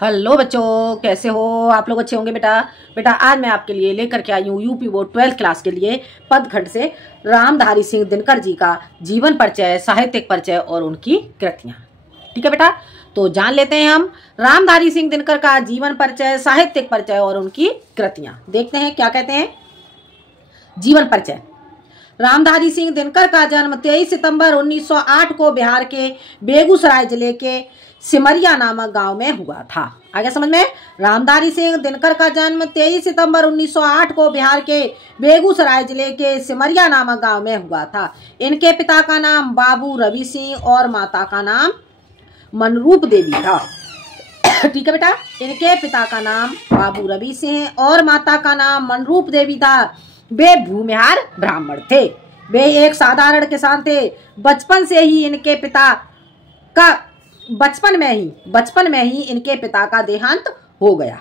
Hello बच्चों, कैसे हो आप लोग? अच्छे होंगे बेटा आज मैं आपके लिए लेकर के आई हूँ यूपी बोर्ड 12th क्लास के लिए पदखंड से रामधारी सिंह दिनकर जी का जीवन परिचय, साहित्यिक परिचय और उनकी कृतियाँ। ठीक है बेटा, तो जान लेते हैं हम रामधारी सिंह दिनकर का जीवन परिचय, साहित्यिक परिचय और उनकी कृतियाँ। देखते हैं क्या कहते हैं। जीवन परिचय। रामधारी सिंह दिनकर का जन्म 23 सितंबर 1908 को बिहार के बेगूसराय जिले के सिमरिया नामक गांव में हुआ था। आगे समझ में। रामधारी सिंह दिनकर का जन्म 23 सितंबर 1908 को बिहार के बेगूसराय जिले के सिमरिया नामक गांव में हुआ था। इनके पिता का नाम बाबू रवि सिंह और माता का नाम मनरूप देवी था। ठीक है बेटा, इनके पिता का नाम बाबू रवि सिंह और माता का नाम मनरूप देवी था। वे भूमिहार ब्राह्मण थे। वे एक साधारण किसान थे। बचपन में ही इनके पिता का देहांत हो गया।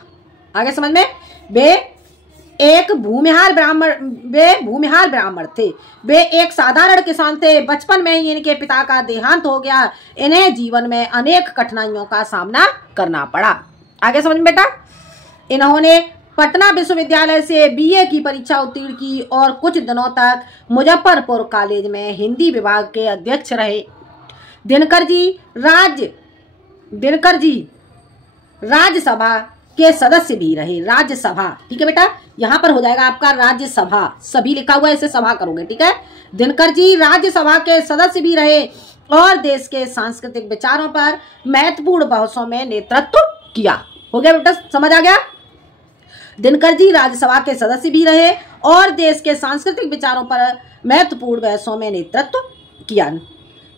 आगे समझ में। वे भूमिहार ब्राह्मण थे। वे एक साधारण किसान थे। बचपन में ही इनके पिता का देहांत हो गया। इन्हें जीवन में अनेक कठिनाइयों का सामना करना पड़ा। आगे समझ में बेटा। इन्होंने पटना विश्वविद्यालय से बीए की परीक्षा उत्तीर्ण की और कुछ दिनों तक मुजफ्फरपुर कॉलेज में हिंदी विभाग के अध्यक्ष रहे। दिनकर जी राज्यसभा के सदस्य भी रहे। राज्यसभा, ठीक है बेटा, यहाँ पर हो जाएगा आपका राज्यसभा, सभी लिखा हुआ है, इसे सभा करोगे। ठीक है, दिनकर जी राज्यसभा के सदस्य भी रहे और देश के सांस्कृतिक विचारों पर महत्वपूर्ण बहसों में नेतृत्व किया। हो गया बेटा, समझ आ गया। दिनकर जी राज्यसभा के सदस्य भी रहे और देश के सांस्कृतिक विचारों पर महत्वपूर्ण बहसों में नेतृत्व किया।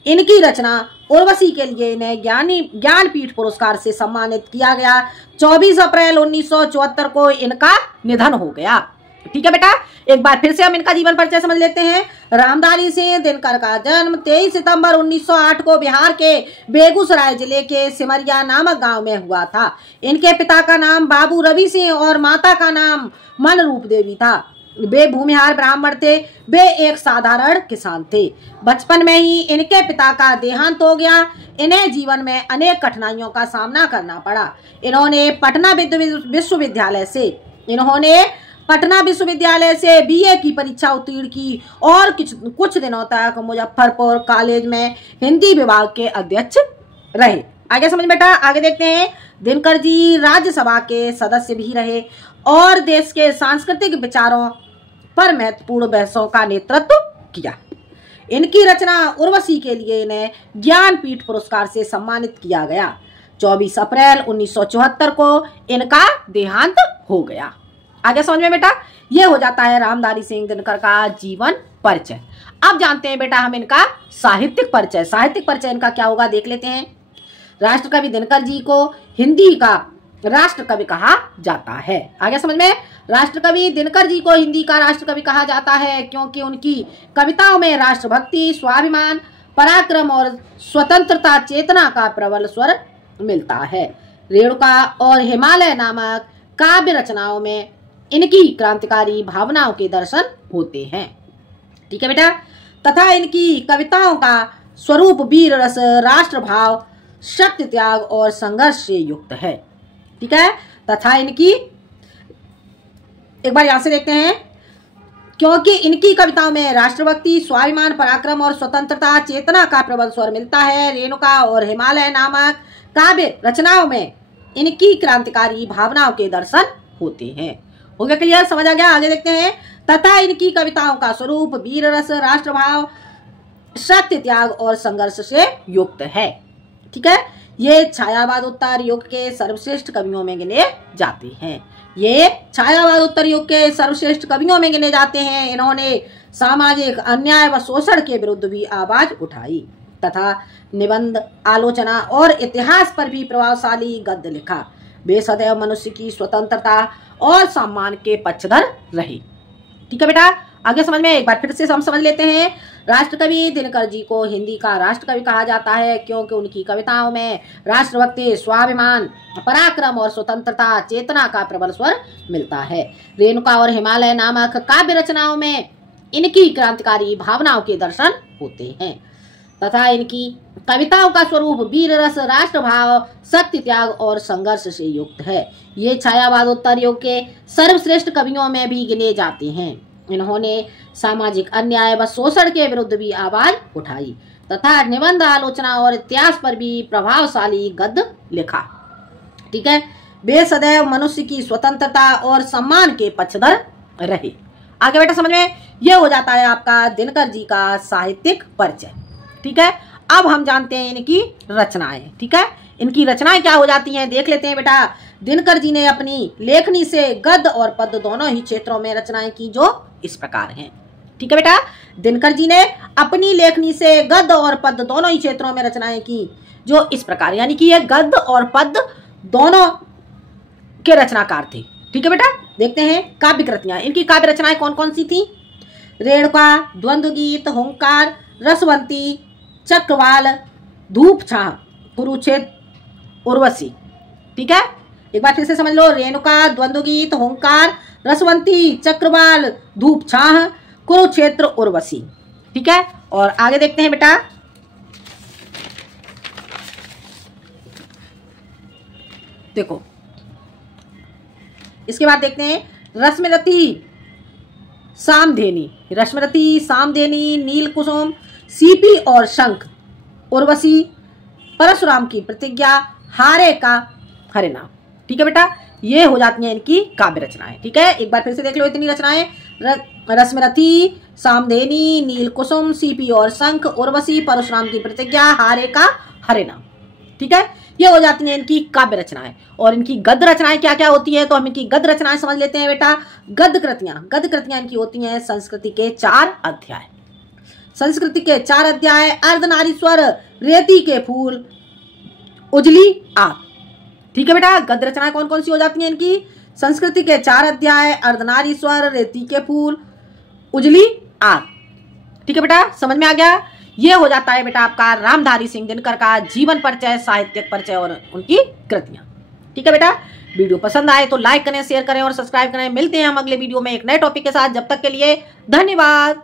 इनकी रचना उर्वशी के लिए इन्हें ज्ञानपीठ पुरस्कार से सम्मानित किया गया। 24 अप्रैल 1974 को इनका निधन हो गया। ठीक है बेटा, एक बार फिर से हम इनका जीवन परिचय समझ लेते हैं। रामधारी सिंह दिनकर का जन्म 23 सितंबर 1908 को बिहार के बेगूसराय जिले के सिमरिया नामक गांव में हुआ था। इनके पिता का नाम बाबू रवि सिंह और माता का नाम मनरूप देवी था। वे भूमिहार ब्राह्मण थे। वे एक साधारण किसान थे। बचपन में ही इनके पिता का देहांत हो गया। इन्हें जीवन में अनेक कठिनाइयों का सामना करना पड़ा। इन्होंने पटना विश्वविद्यालय से बीए की परीक्षा उत्तीर्ण की और कुछ दिनों तक मुजफ्फरपुर कॉलेज में हिंदी विभाग के अध्यक्ष रहे। आगे समझ बेटा, आगे देखते हैं। दिनकर जी राज्यसभा के सदस्य भी रहे और देश के सांस्कृतिक विचारों पर महत्वपूर्ण बहसों का नेतृत्व किया। इनकी रचना उर्वशी के लिए इन्हें ज्ञानपीठ पुरस्कार से सम्मानित किया गया। 24 अप्रैल 1974 को इनका देहांत हो गया। आगे समझ में बेटा, ये हो जाता है रामधारी सिंह दिनकर का जीवन परिचय। अब जानते हैं बेटा हम इनका साहित्यिक परिचय। साहित्यिक परिचय इनका क्या होगा देख लेते हैं। राष्ट्रकवि दिनकर जी को हिंदी का राष्ट्रकवि कहा जाता है। आगे समझ में। राष्ट्रकवि दिनकर जी को हिंदी का राष्ट्रकवि कहा जाता है क्योंकि उनकी कविताओं में राष्ट्रभक्ति, स्वाभिमान, पराक्रम और स्वतंत्रता चेतना का प्रबल स्वर मिलता है। रेणुका और हिमालय नामक काव्य रचनाओं में इनकी क्रांतिकारी भावनाओं के दर्शन होते हैं। ठीक है बेटा, तथा इनकी कविताओं का स्वरूप वीर रस, राष्ट्रभाव, शक्ति, त्याग और संघर्ष से युक्त है। ठीक है, तथा इनकी, एक बार यहां से देखते हैं, क्योंकि इनकी कविताओं में राष्ट्रभक्ति, स्वाभिमान, पराक्रम और स्वतंत्रता चेतना का प्रबल स्वर मिलता है। रेणुका और हिमालय नामक काव्य रचनाओं में इनकी क्रांतिकारी भावनाओं के दर्शन होते हैं। हो गया क्लियर, समझ आ गया। आगे देखते हैं। तथा इनकी कविताओं का स्वरूप वीर रस, राष्ट्रभाव, शक्ति, त्याग और संघर्ष से युक्त है। ठीक है, ये छायावाद उत्तर युग के सर्वश्रेष्ठ कवियों में गिने जाते हैं। इन्होंने सामाजिक अन्याय व शोषण के विरुद्ध भी आवाज उठाई तथा निबंध, आलोचना और इतिहास पर भी प्रभावशाली गद्य लिखा। वे सदैव मनुष्य की स्वतंत्रता और सम्मान के पक्षधर रहे। ठीक है बेटा, आगे समझ में। एक बार फिर से हम समझ लेते हैं। राष्ट्रकवि दिनकर जी को हिंदी का राष्ट्रकवि कहा जाता है क्योंकि उनकी कविताओं में राष्ट्रभक्ति, स्वाभिमान, पराक्रम और स्वतंत्रता चेतना का प्रबल स्वर मिलता है। रेणुका और हिमालय नामक काव्य रचनाओं में इनकी क्रांतिकारी भावनाओं के दर्शन होते हैं। तथा इनकी कविताओं का स्वरूप वीर रस, राष्ट्रभाव, शक्ति त्याग और संघर्ष से युक्त है। ये छायावादोत्तर युग के सर्वश्रेष्ठ कवियों में भी गिने जाते हैं। इन्होंने सामाजिक अन्याय व शोषण के विरुद्ध भी आवाज उठाई तथा निबंध, आलोचना और इतिहास पर भी प्रभावशाली गद्य लिखा। ठीक है, वे सदैव मनुष्य की स्वतंत्रता और सम्मान के पक्षधर रहे। आगे बेटा समझ में यह हो जाता है आपका दिनकर जी का साहित्यिक परिचय। ठीक है, अब हम जानते हैं इनकी रचनाएं। ठीक है, इनकी रचनाएं क्या हो जाती हैं देख लेते हैं बेटा। दिनकर जी ने अपनी लेखनी से गद्य और पद्य दोनों ही क्षेत्रों में रचनाएं की जो इस प्रकार हैं। ठीक है बेटा, दिनकर जी ने अपनी लेखनी से गद्य और पद्य दोनों ही क्षेत्रों में रचनाएं की जो इस प्रकार, यानी कि ये गद्य और पद्य दोनों के रचनाकार थे। ठीक है बेटा, देखते हैं काव्य कृतियां। इनकी काव्य रचनाएं कौन कौन सी थी? रेणुका, द्वंद्व गीत, हुंकार, रसवंती, चक्रवाल, धूप छाह, कुरुक्षेत्र, उर्वशी। ठीक है, एक बार फिर से समझ लो। रेणुका, द्वंद्व गीत, हुंकार, रसवंती, चक्रवाल, धूप छाह, कुरुक्षेत्र, उर्वशी। ठीक है, और आगे देखते हैं बेटा। देखो इसके बाद देखते हैं रश्मिरथी, सामधेनी, रश्मिरथी, सामधेनी, नील कुसुम, सीपी और शंख, उर्वशी, परशुराम की प्रतिज्ञा, हारे का हरिनाम। ठीक है बेटा, ये हो जाती हैं इनकी काव्य रचनाएं। ठीक है, एक बार फिर से देख लो इतनी रचनाएं। रश्मिरथी, सामधेनी, नील कुसुम, सीपी और शंख, उर्वशी, परशुराम की प्रतिज्ञा, हारे का हरिनाम। ठीक है, ये हो जाती हैं इनकी काव्य रचनाएं। और इनकी गद्य रचनाएं क्या क्या होती है तो हम इनकी गद्य रचनाएं समझ लेते हैं बेटा। गद्य कृतियां इनकी होती हैं संस्कृति के 4 अध्याय। संस्कृति के 4 अध्याय, अर्धनारीश्वर, रेती के फूल, उजली आग। ठीक है बेटा, गद्य रचनाएं कौन कौन सी हो जाती हैं इनकी? संस्कृति के 4 अध्याय, अर्धनारीश्वर, रेती के फूल, उजली आग। ठीक है बेटा, समझ में आ गया। ये हो जाता है बेटा आपका रामधारी सिंह दिनकर का जीवन परिचय, साहित्यिक परिचय और उनकी कृतियां। ठीक है बेटा, वीडियो पसंद आए तो लाइक करें, शेयर करें और सब्सक्राइब करें। मिलते हैं हम अगले वीडियो में एक नए टॉपिक के साथ। जब तक के लिए धन्यवाद।